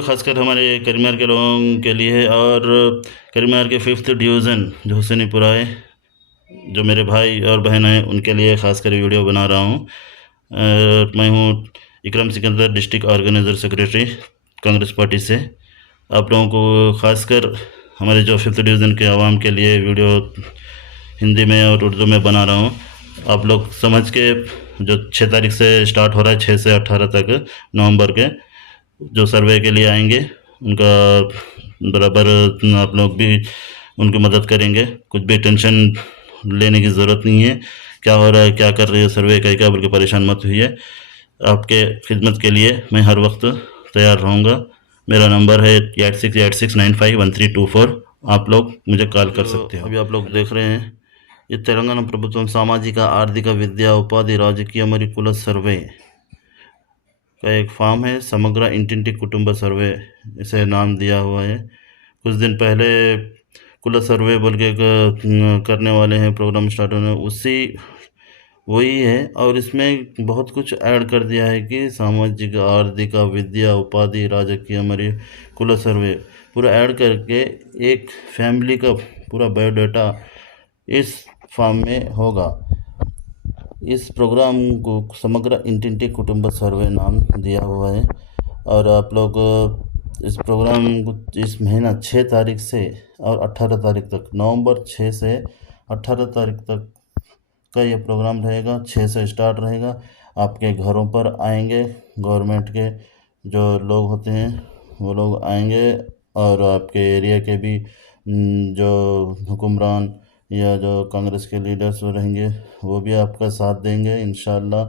Video खासकर हमारे करीमनगर के लोगों के लिए है और करीमनगर के 5th डिवीज़न जो हुसैनीपुरा है, जो मेरे भाई और बहन हैं उनके लिए खासकर वीडियो बना रहा हूँ। मैं हूँ Ikram Sikandar, district organiser secretary Congress party से। आप लोगों को खासकर हमारे जो 5th डिवीज़न के आवाम के लिए वीडियो हिंदी में और उर्दू में बना रहा हूँ। आप लोग समझ के, जो 6 तारीख से स्टार्ट हो रहा है, 6 से 18 तक नवंबर के, जो सर्वे के लिए आएंगे उनका बराबर आप लोग भी उनकी मदद करेंगे। कुछ भी टेंशन लेने की ज़रूरत नहीं है, क्या हो रहा है, क्या कर रही है सर्वे का, क्या बोल के परेशान मत हुई है। आपके खिदमत के लिए मैं हर वक्त तैयार रहूँगा। मेरा नंबर है 8686951324। आप लोग मुझे कॉल कर सकते हो। अभी आप लोग देख रहे हैं ये तेलंगाना प्रभुत्व सामाजिक आर्थिक विद्या उपाधि राजकीय మరియు कुल सर्वे का एक फॉर्म है। समग्र इंटिंटी कुटुंब सर्वे इसे नाम दिया हुआ है। कुछ दिन पहले कुल सर्वे बोल के करने वाले हैं, प्रोग्राम स्टार्ट होने, उसी वही है। और इसमें बहुत कुछ ऐड कर दिया है कि सामाजिक आर्थिक विद्या उपाधि राजकीय మరియు कुल सर्वे पूरा ऐड करके एक फैमिली का पूरा बायोडाटा इस फॉर्म में होगा। इस प्रोग्राम को समग्र इंटिंटी कुटुंब सर्वे नाम दिया हुआ है। और आप लोग इस प्रोग्राम को इस महीना 6 तारीख से और 18 तारीख तक, नवंबर 6 से 18 तारीख तक का ये प्रोग्राम रहेगा। 6 से स्टार्ट रहेगा। आपके घरों पर आएंगे, गवर्नमेंट के जो लोग होते हैं वो लोग आएंगे और आपके एरिया के भी जो हुक्मरान या जो कांग्रेस के लीडर्स रहेंगे वो भी आपका साथ देंगे इंशाअल्लाह।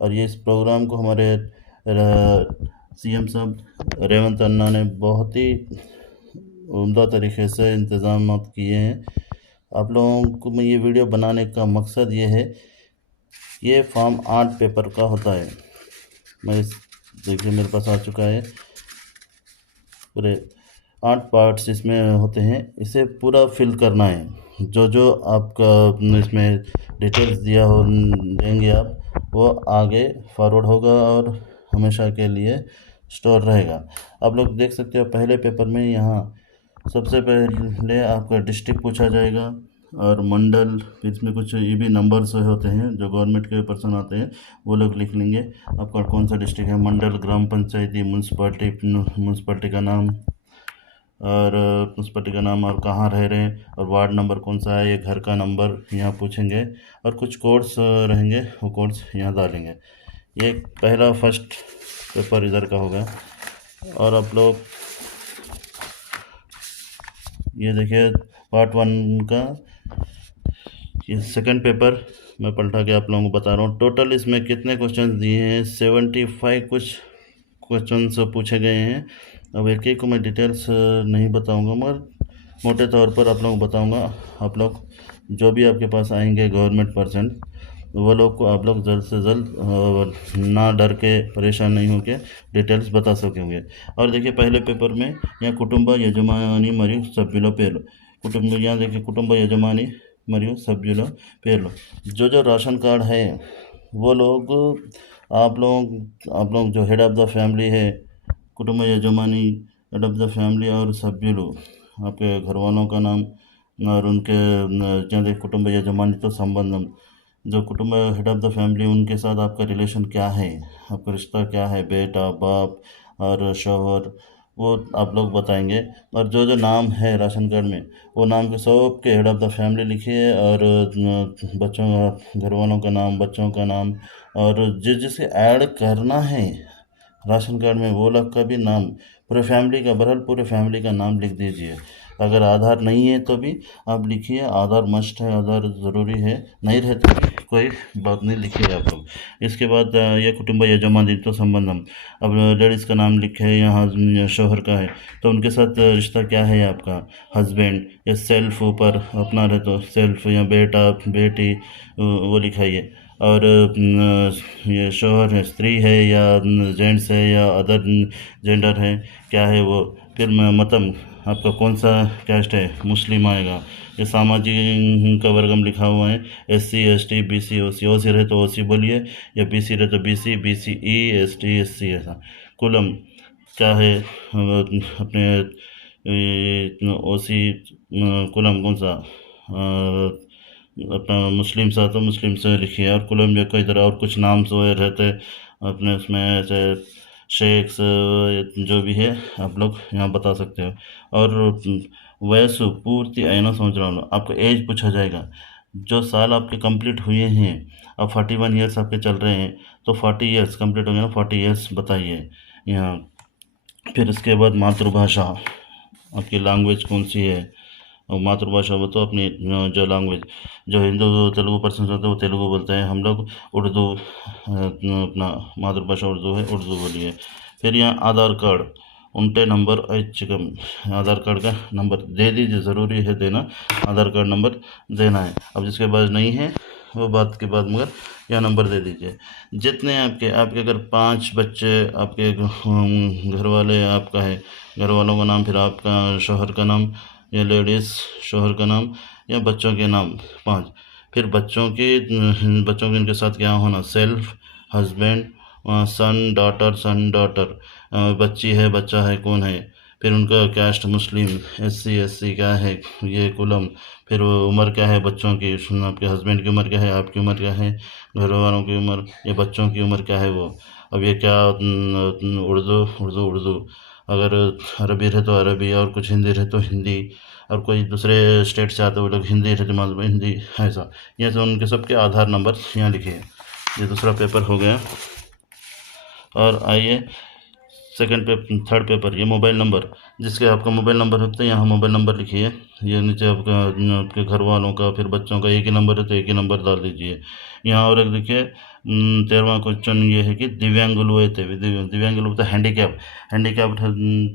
और ये इस प्रोग्राम को हमारे सीएम साहब रेवंत अन्ना ने बहुत ही उम्दा तरीके से इंतज़ाम किए हैं। आप लोगों को मैं ये वीडियो बनाने का मकसद ये है, ये फॉर्म 8 पेपर का होता है। देखिए मेरे पास आ चुका है, पूरे 8 पार्ट्स इसमें होते हैं। इसे पूरा फिल करना है। जो आपका इसमें डिटेल्स दिया हो देंगे आप, वो आगे फॉरवर्ड होगा और हमेशा के लिए स्टोर रहेगा। आप लोग देख सकते हो पहले पेपर में यहाँ सबसे पहले आपका डिस्ट्रिक्ट पूछा जाएगा और मंडल, फिर इसमें कुछ ये भी नंबर्स होते हैं जो गवर्नमेंट के पर्सन आते हैं वो लोग लिख लेंगे आपका कौन सा डिस्ट्रिक्ट है, मंडल, ग्राम पंचायती, म्यूनसिपाल्टी का नाम और म्यूनसिपाल्टी का नाम और कहाँ रह रहे हैं और वार्ड नंबर कौन सा है, ये घर का नंबर यहाँ पूछेंगे और कुछ कोड्स रहेंगे, वो कोड्स यहाँ डालेंगे। ये पहला फर्स्ट पेपर इधर का होगा। और आप लोग ये देखिए पार्ट 1 का ये सेकंड पेपर मैं पलटा के आप लोगों को बता रहा हूँ। टोटल इसमें कितने क्वेश्चन दिए हैं, 75 कुछ क्वेश्चन पूछे गए हैं। अब एक एक को मैं डिटेल्स नहीं बताऊंगा, मगर मोटे तौर पर आप लोगों को बताऊंगा। आप लोग जो भी आपके पास आएंगे गवर्नमेंट पर्सन, वो लोग को आप लोग जल्द से जल्द ना डर के परेशान नहीं होके डिटेल्स बता सकेंगे। और देखिए पहले पेपर में यहाँ कुटुंब यजमानी మరియు సభ్యుల పేర్లు, कुटुंब, यहाँ देखिए कुटुंब यजमानी మరియు సభ్యుల పేర్లు, जो राशन कार्ड है वो लोग आप लोग जो हेड ऑफ़ द फैमिली है, कुटुंब यजमानी हेड ऑफ़ द फैमिली और सभ्युలు आपके घर वालों का नाम और उनके जैसे कुटुंब यजमानी तो संबंधम, जो कुटुंब हेड ऑफ़ द फैमिली उनके साथ आपका रिलेशन क्या है, आपका रिश्ता क्या है, बेटा, बाप और शौहर, वो आप लोग बताएंगे। और जो नाम है राशन कार्ड में, वो नाम के सब के हेड ऑफ़ द फैमिली लिखिए और बच्चों, घर वालों का नाम, बच्चों का नाम और जिसे ऐड करना है राशन कार्ड में वो लोग का भी नाम, पूरे फैमिली का, बहरहाल पूरे फैमिली का नाम लिख दीजिए। अगर आधार नहीं है तो भी आप लिखिए, आधार मस्ट है, आधार ज़रूरी है, नहीं रहे तो भी कोई बात नहीं, लिखिए आप लोग। इसके बाद ये कुटुंब यजमानी तो संबंधम, अब लेडीज़ का नाम लिखे, यहाँ शौहर का है तो उनके साथ रिश्ता क्या है आपका, हस्बैंड या सेल्फ, ऊपर अपना रहे तो सेल्फ या बेटा बेटी वो लिखाइए। और ये शौहर है, स्त्री है या जेंट्स है या अदर जेंडर है, क्या है वो। फिर मतम आपका कौन सा कैस्ट है, मुस्लिम आएगा। ये सामाजिक का वर्गम लिखा हुआ है, SC ST BC OC, OC रहे तो OC बोलिए या BC रहे तो BC BCE ST SC, ऐसा कुलम क्या है अपने ओसी कुलम कौन सा अपना मुस्लिम सा तो मुस्लिम से लिखिए, और कोलंबिया का इधर और कुछ नाम जो है रहते अपने उसमें ऐसे शेख्स जो भी है आप लोग यहाँ बता सकते हो। और वयसु पूर्ति आयना समझ रहा हूँ, आपका एज पूछा जाएगा, जो साल आपके कंप्लीट हुए हैं। अब 41 ईयर्स आपके चल रहे हैं तो 40 ईयर्स कंप्लीट हो गए ना, 40 ईयर्स बताइए यहाँ। फिर इसके बाद मातृभाषा, आपकी लैंग्वेज कौन सी है, और मातृभाषा वो तो अपनी जो लैंग्वेज, जो हिंदू तेलुगु पर्सन होते हैं वो तेलुगु बोलते हैं, हम लोग उर्दू अपना मातृभाषा उर्दू है, उर्दू बोलिए। फिर यहाँ आधार कार्ड उनटे नंबर ऐच्छिकम, आधार कार्ड का नंबर दे दीजिए, ज़रूरी है देना, आधार कार्ड नंबर देना है। अब जिसके पास नहीं है वो बात के बाद मगर यह नंबर दे दीजिए। जितने आपके आपके अगर 5 बच्चे, आपके घर वाले आपका है, घर वालों का नाम, फिर आपका शोहर का नाम या लेडीज़ शोहर का नाम या बच्चों के नाम 5। फिर बच्चों के इनके साथ क्या होना, सेल्फ, हस्बैंड, सन डॉटर, बच्ची है बच्चा है कौन है, फिर उनका कैस्ट मुस्लिम, SC क्या है ये कुलम, फिर वो उम्र क्या है बच्चों की, आपके हस्बैंड की उम्र क्या है, आपकी उम्र क्या है, घर वालों की उम्र या बच्चों की उम्र क्या है वो। अब ये क्या उर्दू उर्दू उर्दू, अगर अरबी रहे तो अरबी, और कुछ हिंदी रहे तो हिंदी, और कोई दूसरे स्टेट से आते वो लोग हिंदी रहते मालूम हिंदी, ऐसा। ये तो उनके सबके आधार नंबर यहाँ लिखे हैं। ये दूसरा पेपर हो गया। और आइए थर्ड पेपर, ये मोबाइल नंबर, जिसके आपका मोबाइल नंबर होता है यहाँ मोबाइल नंबर लिखिए। ये नीचे आपके घर वालों का, फिर बच्चों का एक ही नंबर है तो एक ही नंबर डाल दीजिए यहाँ। और एक देखिए 13वां क्वेश्चन ये है कि दिव्यांग लोग थे, दिव्यांग लोग तो हैंडीकैप, हैंडीकैप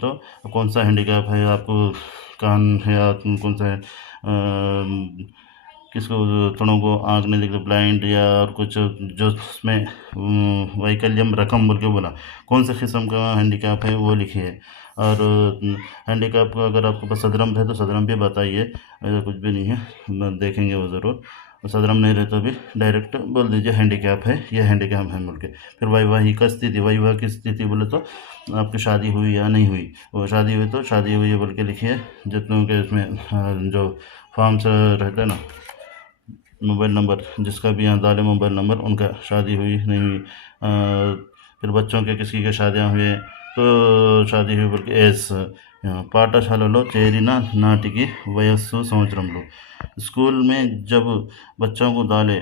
तो कौन सा हैंडीकैप है आपको, कान है या कौन सा है, किसको, थोड़ों को आँख नहीं दिखती, ब्लाइंड, या और कुछ जो उसमें वैकल्यम रकम बोल के बोला, कौन से किस्म का हैंडीकैप है वो लिखिए। और हैंडीकैप का अगर आपके पास सदरम है तो सदरम भी बताइए, ऐसा कुछ भी नहीं है, देखेंगे वो ज़रूर। और सदरम नहीं रहे तो भी डायरेक्ट बोल दीजिए हैंडीकैप है, ये हैंडीकैप है बोल के। फिर वैवाहिक स्थिति, वैवाहिक स्थिति बोले तो आपकी शादी हुई या नहीं हुई, वो शादी हुई तो शादी हुई है बोल के लिखिए। जितनों के इसमें जो फॉर्म्स रहते हैं ना, मोबाइल नंबर जिसका भी यहाँ डाले मोबाइल नंबर, उनका शादी हुई नहीं हुई। फिर बच्चों के किसी के शादियाँ हुए तो शादी हुई बोल के एस। పాఠశాలలో చేరిన नाटिकी वयस्सु संवत्सरंलो, स्कूल में जब बच्चों को डाले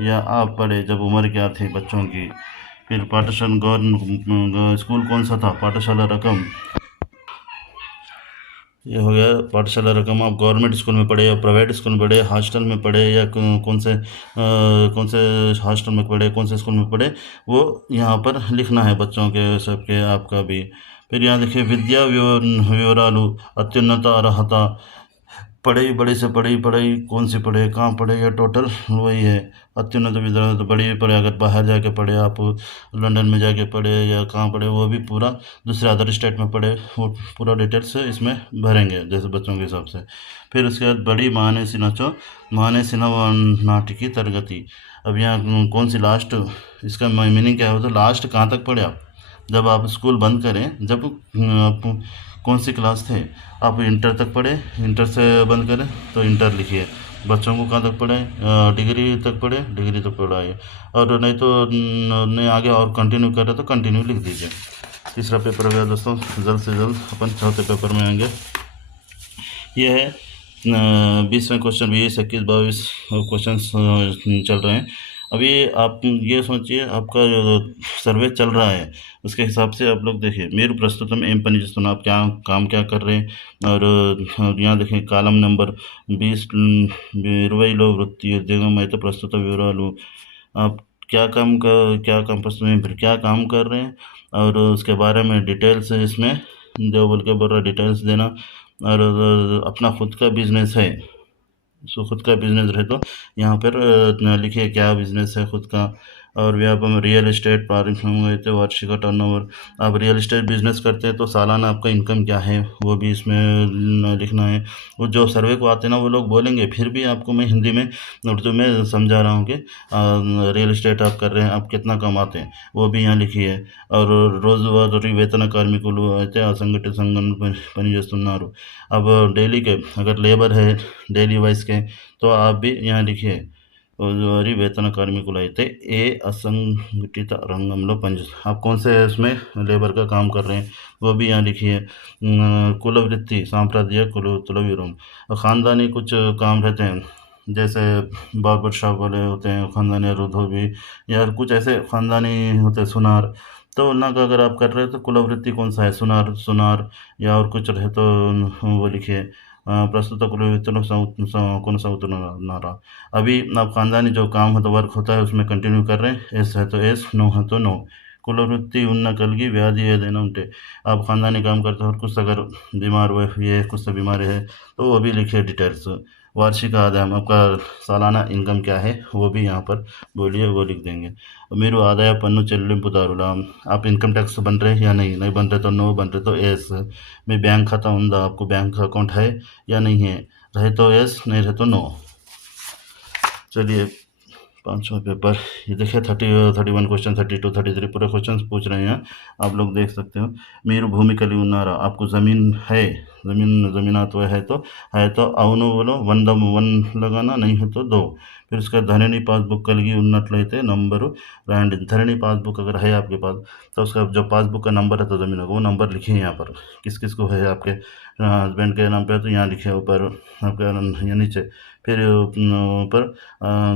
या आप पढ़े जब उम्र क्या थी बच्चों की। फिर पाठशाला स्कूल कौन सा था, पाठशाला रकम, ये हो गया पाठशाला रकम। आप गवर्नमेंट स्कूल में पढ़े या प्राइवेट स्कूल में पढ़े, हॉस्टल में पढ़े या कौन से हॉस्टल में पढ़े, कौन से स्कूल में पढ़े, वो यहाँ पर लिखना है बच्चों के सबके, आपका भी। फिर यहाँ देखिए विद्या विवरालु अत्युन्नत अर्हता, पढ़ाई बड़े से पढ़ाई कौन सी पढ़े, कहाँ पढ़े, या टोटल वही है। अत्युन्नत विद्यालय तो बड़ी पढ़े, अगर बाहर जाके पढ़े आप, लंदन में जाके पढ़े या कहाँ पढ़े, वो भी पूरा दूसरे अदर स्टेट में पढ़े, वो पूरा डिटेल्स इसमें भरेंगे जैसे बच्चों के हिसाब से। फिर उसके बाद बड़ी माने सिनाचो माने सिना नाटिकी तरगति। अब यहाँ कौन सी लास्ट, इसका मीनिंग क्या है, तो लास्ट कहाँ तक पढ़े आप, जब आप स्कूल बंद करें, जब आप कौन सी क्लास थे, आप इंटर तक पढ़े, इंटर से बंद करें तो इंटर लिखिए। बच्चों को कहाँ तक पढ़े, डिग्री तक पढ़े, डिग्री तक पढ़ाइए। और नहीं तो नहीं आगे और कंटिन्यू कर रहे तो कंटिन्यू लिख दीजिए। तीसरा पेपर हो गया दोस्तों, जल्द से जल्द अपन चौथे पेपर में आएंगे। ये है 20वें क्वेश्चन, 20, 21, 22 क्वेश्चन चल रहे हैं अभी। आप ये सोचिए आपका जो सर्वे चल रहा है उसके हिसाब से आप लोग देखिए। मेरू प्रस्तुतम एम पनी जिस आप क्या काम क्या कर रहे हैं। और यहाँ देखें कॉलम नंबर 20 20లో వృత్తి ఉద్యోగం అయితే ప్రస్తుత వివరాలు, आप क्या कैंपस में फिर क्या काम कर रहे हैं, और उसके बारे में डिटेल्स इसमें जो बोल के बोल रहा डिटेल्स देना। और अपना खुद का बिजनेस है, सो खुद का बिजनेस रहे तो यहाँ पर लिखिए क्या बिजनेस है खुद का। और व्यापार रियल एस्टेट प्रारंभिक वार्षिक टर्नओवर। आप रियल एस्टेट बिजनेस करते हैं तो सालाना आपका इनकम क्या है वो भी इसमें लिखना है। वो जो सर्वे को आते हैं ना वो लोग बोलेंगे, फिर भी आपको मैं हिंदी में उर्दू में समझा रहा हूँ कि रियल एस्टेट आप कर रहे हैं, आप कितना कमाते हैं वो भी यहाँ लिखिए। और రోజువారీ వేతన కార్మికులు అయితే అసంఘటిత సంఘంలో పని చేస్తున్నారు। अब डेली के अगर लेबर है डेली वाइज के तो आप भी यहाँ लिखिए రోజువారీ వేతన కార్మికులు అయితే ఏ असंगठित రంగంలో పనిచేస్తారు। आप कौन से इसमें लेबर का काम कर रहे हैं वो भी यहाँ लिखिए। कुलवृत्ति सांप्रदायिक कुलवीरों ख़ानदानी कुछ काम रहते हैं, जैसे बाबर शॉप वाले होते हैं ख़ानदानी, धोबी या कुछ ऐसे ख़ानदानी होते हैं, सुनार। तो उनका का अगर आप कर रहे हो तो कुलवृत्ति कौन सा है, सुनार या और कुछ रहे तो वो लिखिए। प्रस्तुत कुलवृत्ति कौन सा उतरनारा। अभी आप ख़ानदानी जो काम होता वर्क होता है उसमें कंटिन्यू कर रहे हैं, एस है तो एस, नो है तो नो। కులవృత్తి ఉన్న కలిగి వ్యాధి ఏదైనా ఉంటే आप ख़ानदानी काम करते हो और कुछ अगर बीमार हुए ये कुछ तो बीमारी है तो वो भी लिखिए डिटेल्स। वार्षिक आदाय आपका सालाना इनकम क्या है वो भी यहाँ पर बोलिए, वो लिख देंगे। మీరు ఆదాయ పన్ను చెల్లింపుదారులా, आप इनकम टैक्स बन रहे या नहीं, नहीं बन रहे तो नो, बन रहे तो एस। में बैंक खाता होगा, आपको बैंक अकाउंट है या नहीं है, रहे तो एस, नहीं रहे तो नो। चलिए 5वां पेपर ये देखिए 31 क्वेश्चन 32 33 पूरे क्वेश्चन पूछ रहे हैं, आप लोग देख सकते हो। మీరు భూమి కలిగి ఉన్నారా, आपको ज़मीन है, ज़मीनात है तो అవును बोलो, 1 लगाना, नहीं है तो 2। फिर उसका ధరణి पासबुक కలిగి ఉన్నట్లయితే నంబరు रायंडी। ధరణి पासबुक अगर है आपके पास तो उसका जो पासबुक का नंबर है तो ज़मीन का वो नंबर लिखिए यहाँ पर। किस किस को है, आपके हस्बैंड के नाम पे है तो यहाँ लिखिए ऊपर, आपका यहाँ नीचे। फिर ऊपर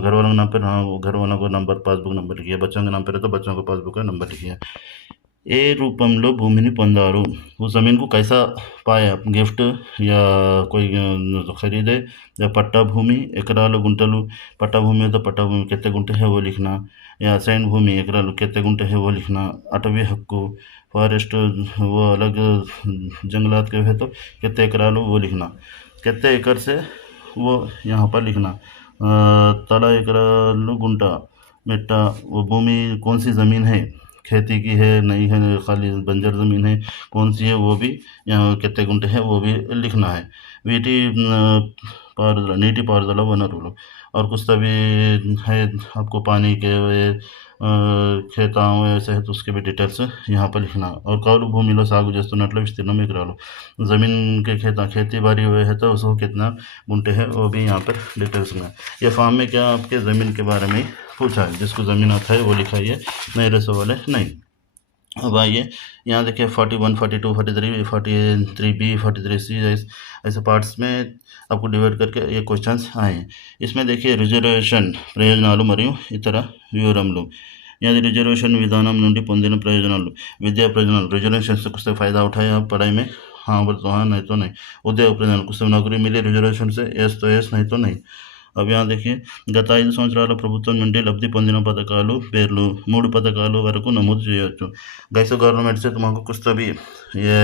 घर वालों के नाम पर, हाँ घर वालों को नंबर पासबुक नंबर लिखिए। बच्चों के नाम पर है तो बच्चों को पासबुक का नंबर लिखिए। ఏ రూపంలో భూమిని పొందారు, उस ज़मीन को कैसा पाया, गिफ्ट या कोई खरीदे या पट्टा भूमि, एकरालु गुंटलु। पट्टा भूमि है तो पट्टा भूमि कितने गुंटे है वो लिखना, या असाइन भूमि एकरालु कितने गुंटे है वो लिखना। अटवी हक्कु फॉरेस्ट वो अलग जंगलात के है तो कितने एकरालु वो लिखना। कितने एकड़ से वो यहाँ पर लिखना। तला एकरालु गुंटा मिट्टा, वो भूमि कौन सी ज़मीन है, खेती की है नहीं है, खाली बंजर ज़मीन है कौन सी है वो भी यहाँ कितने गुंटे हैं वो भी लिखना है। वीटी पारदला नीटी पारदला वनरुలు और कुछ तभी है आपको पानी के खेताओं ऐसे है तो उसके भी डिटेल्स यहाँ पर लिखना। और कौలు భూమిలో సాగు చేస్తున్నట్లు విస్తీర్ణం ఎకరాలు, ज़मीन के खेती बाड़ी हुए है तो उसको कितना गुंटे है वो भी यहाँ पर डिटेल्स में। ये फॉर्म में क्या आपके ज़मीन के बारे में पूछा है, जिसको ज़मीन आता है वो लिखाइए, नहीं रसो वाले नहीं। अब आइए यहाँ देखिए 41 42 43 43B 43C ऐसे पार्ट्स में आपको डिवाइड करके ये क्वेश्चंस आए हैं। इसमें देखिए రిజర్వేషన్ ప్రయోజనాలు మరియు ఇతర వివరములు। यहाँ रिजर्वेशन विधानम నుండి పొందిన ప్రయోజనాలు, विद्या प्रयोजनाలు। रिजर्वेशन से कुछ फ़ायदा उठाए आप पढ़ाई में, हाँ बोले तो हाँ, नहीं तो नहीं। उद्योग प्रयोजनाలు, कुछ नौकरी मिली रिजर्वेशन से, एस तो एस, नहीं तो नहीं। अब यहाँ देखिए గత 5 సంవత్సరాల ప్రభుత్వం నుండి లబ్ధి పొందిన పథకాలు పేర్లు 3 పథకాలు వరకు నమోదు చేయొచ్చు। गैस गवर्नमेंट से तुमको कुछ तो भी ये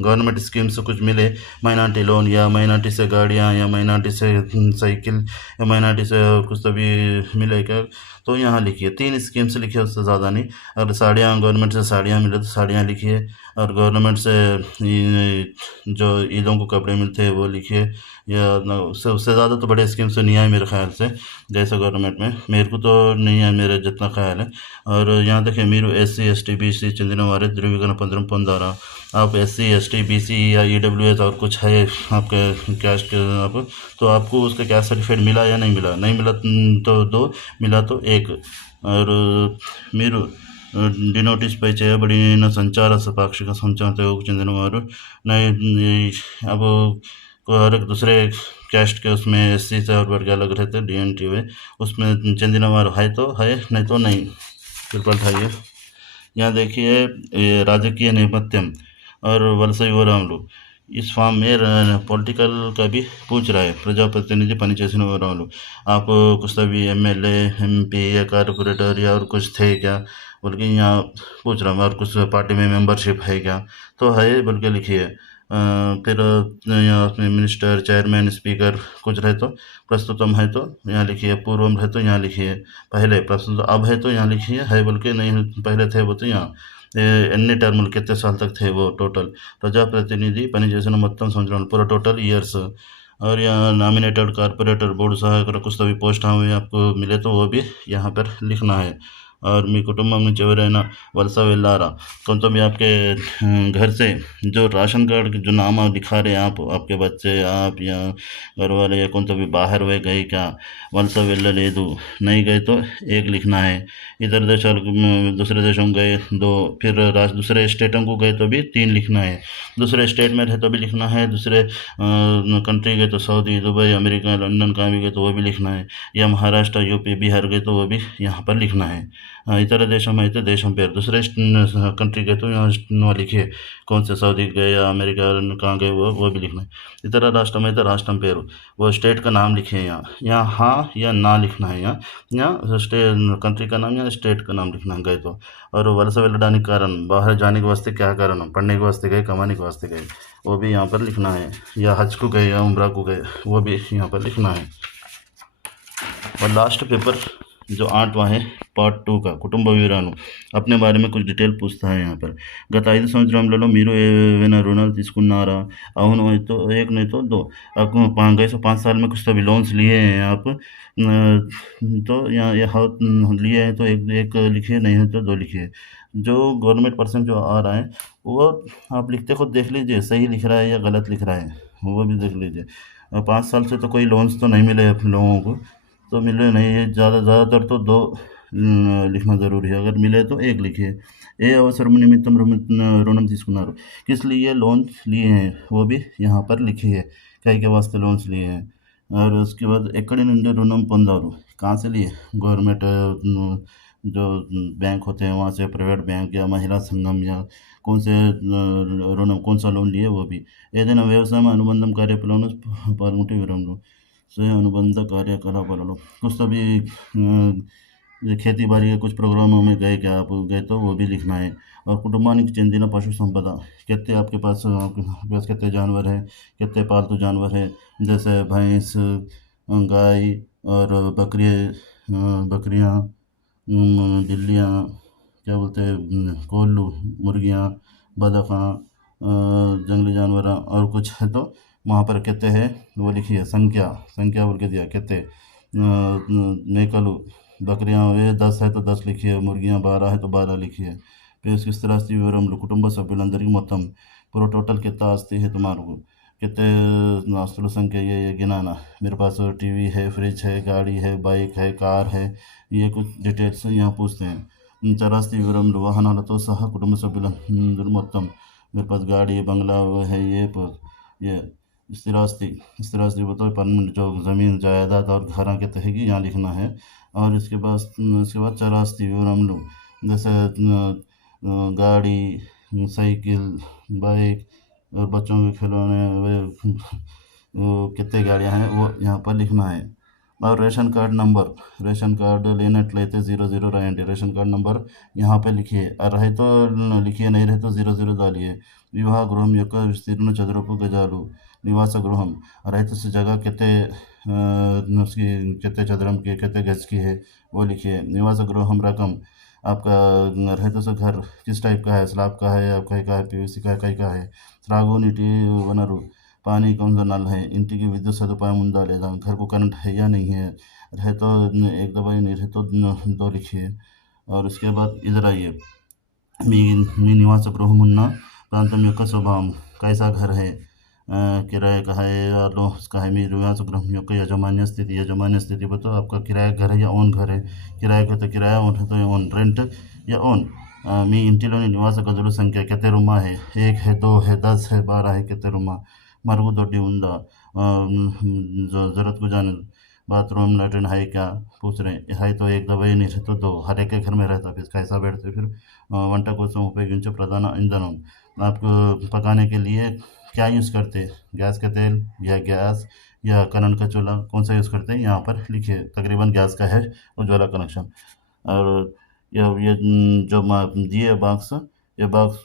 गवर्नमेंट स्कीम से कुछ मिले, माइनॉरिटी लोन या माइनॉरिटी से गाड़ियाँ या माइनॉरिटी से साइकिल या माइनॉरिटी से कुछ तो भी मिले क्या, तो यहाँ लिखिए 3 स्कीम से लिखिए, उससे ज़्यादा नहीं। अगर साड़ियाँ गवर्नमेंट से साड़ियाँ मिले तो साड़ियाँ लिखिए, और गवर्नमेंट से जो ईदों को कपड़े मिलते हैं वो लिखिए, या उससे ज़्यादा तो बड़े स्कीम से नहीं आए मेरे ख्याल से जैसे गवर्नमेंट में, मेरे को तो नहीं है मेरे जितना ख्याल है। और यहाँ देखिए మీరు SC ST BC చెందిన వారి ధృవీకరణ పత్రం పొందారా। आप SC ST BC या EWS और कुछ है आपके कैस्ट के आप, तो आपको उसका कैस्ट सर्टिफिकेट मिला या नहीं मिला, नहीं मिला तो 2, मिला तो 1। और మీరు డినోటిస్పై చేయబడిన సంచార పాక్షిక సంచారకు చెందినవారు अब हर एक दूसरे कैस्ट के उसमें SC से और वर्ग अलग रहते हैं, DNT हुए उसमें చెందినవారు है तो है, नहीं तो नहीं। फिर पढ़ाइए यहाँ देखिए राजकीय नेपथ्यम और वलస వివరాలు। इस फॉर्म में पॉलिटिकल का भी पूछ रहा है, प्रजाप्रतिनिधि पनी చేసిన विवराలు। आप कुछ भी MLA MP या कारपोरेटर या और कुछ थे क्या बोल के यहाँ पूछ रहा हूँ, और कुछ पार्टी में मेंबरशिप है क्या, तो है बोल के लिखिए। फिर यहाँ उसमें मिनिस्टर, चेयरमैन, स्पीकर कुछ रहे तो, प्रस्तुतम है तो यहाँ लिखिए, पूर्वम है तो यहाँ लिखिए, पहले प्रस्तुत अब है तो यहाँ लिखिए, है बोल के नहीं पहले थे वो तो यहाँ ఎన్ని టర్ములు कितने साल तक थे वो टोटल, ప్రజాప్రతినిధి పని చేసిన మొత్తం సంవత్సరాలు पूरा टोटल ईयर्स, और यहाँ नॉमिनेटेड कारपोरेटर बोर्ड सहायक कुछ तो भी पोस्ट हमें आपको मिले तो वो भी यहाँ पर लिखना है। और మీ కుటుంబం నుంచి ఎవరైనా వలస వెళ్ళారా, कौन तो भी आपके घर से जो राशन कार्ड के जो नाम आप दिखा रहे हैं, आप आपके बच्चे आप या घर वाले या कौन तो भी बाहर वे गए क्या, వలస వెళ్ళలేదు नहीं गए तो एक लिखना है। इधर देशों दूसरे देशों में गए दो, फिर दूसरे स्टेटों को गए तो भी तीन लिखना है। दूसरे स्टेट में रहे तो भी लिखना है, दूसरे कंट्री गए तो सऊदी, दुबई, अमेरिका, लंदन कहाँ भी गए तो वो भी लिखना है, या महाराष्ट्र, यूपी, बिहार गए तो वो भी यहाँ पर लिखना है। इतर देशों में तो देशों पर, दूसरे कंट्री गए तो यहाँ वहाँ लिखिए कौन से, सऊदी गए या अमेरिका कहाँ गए वो भी लिखना है। इतर राष्ट्र में तो राष्ट्रम पेरू, वो स्टेट का नाम लिखे यहाँ, यहाँ हाँ या ना लिखना है, यहाँ स्टेट कंट्री का नाम या स्टेट का नाम लिखना है गए तो। और वलसा వెళ్ళడానికి कारण, बाहर जाने के वास्ते क्या कारण, पढ़ने के वास्ते गए, कमाने के वास्ते गए, वो भी यहाँ पर लिखना है। या हज को गए या उम्रा को गए वो भी यहाँ पर लिखना है। और लास्ट पेपर जो 8वां है పార్ట్ 2 का కుటుంబ వివరాలు, अपने बारे में कुछ डिटेल पूछता है यहाँ पर। గత 5 సంవత్సరాలలో మీరు ఏవైనా రుణాలు తీసుకున్నారా, అవును है तो एक नहीं तो दो, आपको गए सो 5 साल में कुछ तो भी लोन्स लिए हैं आप, तो यहाँ लिए हैं तो एक एक लिखिए, नहीं है तो दो लिखिए। जो गवर्नमेंट पर्सन जो आ रहा है वो आप लिखते खुद देख लीजिए सही लिख रहा है या गलत लिख रहा है, वो भी देख लीजिए। 5 साल से तो कोई लोन्स तो नहीं मिले आप लोगों को, तो मिले नहीं है, ज़्यादातर तो दो लिखना ज़रूरी है, अगर मिले तो एक लिखिए। ఏ అవసరం నిమిత్తం రుణం తీసుకున్నారు, किस लिए लोन लिए हैं वो भी यहाँ पर लिखिए, कई के वास्ते लोन्स लिए हैं। और उसके बाद ఎక్కడి నుండి రుణం పొందారు, कहाँ से लिए, गवर्नमेंट जो बैंक होते हैं वहाँ से, प्राइवेट बैंक या महिला संगम, या कौन से రుణం कौन सा लोन लिए वो भी। ఏదైనా వ్యవసాయం అనుబంధం కార్యక్రమంలో పాల్గొంటే వివరంలో, स्वयं अनुबंध कार्यकलापाలలో कुछ तो भी ये खेती बाड़ी के कुछ प्रोग्रामों में गए क्या आप, गए तो वो भी लिखना है। और कुटुंबाనికి చెందిన पशु संपदा, कितने आपके पास कितने जानवर हैं, कितने पालतू जानवर हैं, जैसे भैंस, गाय और बकरियाँ, बिल्लियाँ, क्या बोलते हैं, कोल्लू, मुर्गियाँ, बतखें, जंगली जानवर और कुछ है तो वहाँ पर कितने हैं वो लिखिए, संख्या संख्या बोल के दिया कितने, మేకలు, बकरियाँ ये 10 है तो 10 लिखिए, मुर्गियाँ 12 है तो 12 लिखिए। फिर इसकी స్థిరాస్తి వివరంలో కుటుంబ సభ్యులందరికీ మొత్తం पूरा टोटल कितना आस्ती है तुम्हारे को, कितने आस्तुल संख्या ये गिनाना। मेरे पास टीवी है, फ्रिज है, गाड़ी है, बाइक है, कार है, ये कुछ डिटेल्स यहाँ पूछते हैं। चरास्ती विवरणలో వాహనాలతో సహా కుటుంబ సభ్యులందరూ మొత్తం, मेरे पास गाड़ी बंगला वो है, ये स्थिरास्ति, स्थिरास्ति बताओ परमानेंट जो ज़मीन जायदाद और घर के तहगी यहाँ लिखना है। और इसके बाद चरास्ती विवरणలు, जैसे गाड़ी, साइकिल, बाइक और बच्चों के खिलौने, वो कितने गाड़ियाँ हैं वो यहाँ पर लिखना है। और ration card number, ration card लेते 00 राయండి, रेशन कार्ड नंबर यहाँ पे लिखिए, और रहे तो लिखिए, नहीं रहे तो 00 डालिए। विवाह गृहం యొక్క విస్తీర్ణ చదరపు గజాలు, निवास गृहम रहे तो उस जगह कितने उसकी कितने चदरम की, कितने गज की है वो लिखिए। निवास गृहम रकम, आपका रहे तो घर किस टाइप का है, स्लैब का है, आपका का है, पीवीसी का है, कई का है। త్రాగునీటి వనరు, पानी कौन सा नल है, ఇంటికి విద్యుత్ సదుపాయం ఉందా లేదా, घर को करंट है या नहीं है, रहे तो एक दबा, नहीं रहे तो दो लिखिए। और उसके बाद इधर आइए, మీ నివాస గృహం ఉన్న ప్రాంతం యొక్క స్వభావం, कैसा घर है, किराए का है या लोन्स का है। మీ నివాస గృహం యొక్క याजमान्य स्थिति बताओ, आपका किराया घर है या ओन घर है, किराए का तो किराया, ओन है तो ओन, रेंट या ओन। మీ ఇంటిలోని నివాస గదుల సంఖ్య कितने रूमा है, 1 है, 2 है, 10 है, 12 है, कितने रूमा। मరుగుदొడ్డి ఉందా, जो ज़रूरत को जाने, बाथरूम लैट्रिन है क्या पूछ रहे हैं, है तो एक दवाई, नहीं है तो दो, हर एक के घर में रहता, फिर कैसा बैठते। फिर వంట కోసం ఉపయోగించే ప్రధాన ఇంధనం, आपको पकाने के लिए क्या यूज़ करते हैं, गैस का तेल या गैस या करंट का चूल्हा, कौन सा यूज़ करते हैं यहाँ पर लिखिए। तकरीबन गैस का है उज्ज्वला कनेक्शन। और ये जो दिए बॉक्स ये బాక్స్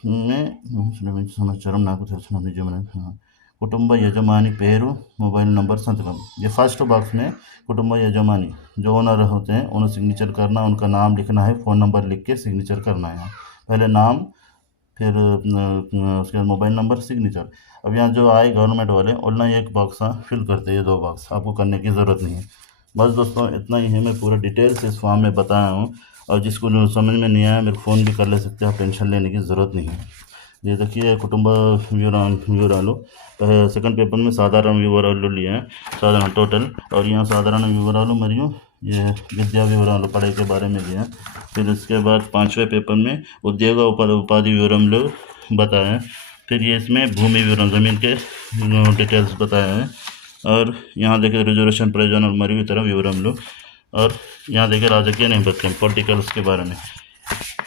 శ్రమించి సమాచారం నాకు తెలిసిన నిజమైన कुटुंब यजमानी पेरू मोबाइल नंबर संतकम। ये फर्स्ट बॉक्स में कुटुंब यजमानी जो ओनर होते हैं उन्हें सिग्नेचर करना, उनका नाम लिखना है, फ़ोन नंबर लिख के सिग्नेचर करना है। पहले नाम, फिर उसके बाद मोबाइल नंबर, सिग्नेचर। अब यहाँ जो आए गवर्नमेंट वाले ऑनलाइन एक बॉक्स फिल करते हैं, 2 बॉक्स आपको करने की ज़रूरत नहीं है। बस दोस्तों इतना ही है, मैं पूरा डिटेल से इस फॉर्म में बताया हूँ, और जिसको जो समझ में नहीं आया मेरे को फ़ोन भी कर ले सकते हैं, आप टेंशन लेने की ज़रूरत नहीं है। ये देखिए कुटुंब विवरालू సెకండ్ పేపర్ में సాధారణ వివరాలు लिया है, साधारण टोटल, और यहाँ साधारण विवरालू मरियो ये विद्या विवरालू पढ़ाई के बारे में दिया। फिर इसके बाद 5वें पेपर में उद्योग उपाधि विवरणలు बताया है। फिर ये इसमें भूमि विवरण ज़मीन के डिटेल्स बताया है। और यहाँ देखिए रिजर्वेशन प्रयोजन और मरी तरह विवरणలు, और यहाँ देखिए राजकीय नेपथ्य पॉलिटिकल्स के बारे में।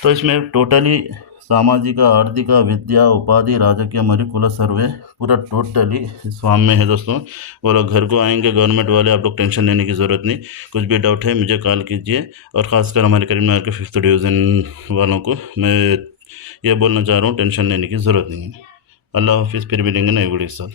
तो इसमें टोटली सामाजिक आर्थिक विद्या उपाधि राजकीय मरी कुल सर्वे पूरा टोटली इस फॉर्म में है दोस्तों। वो लोग घर को आएंगे गवर्नमेंट वाले, आप लोग टेंशन लेने की ज़रूरत नहीं। कुछ भी डाउट है मुझे कॉल कीजिए, और ख़ासकर हमारे करीमनगर के 5th डिवीज़न वालों को मैं ये बोलना चाह रहा हूँ, टेंशन लेने की ज़रूरत नहीं है। अल्लाह हाफिज़, फिर मिलेंगे नए वीडियो के साथ।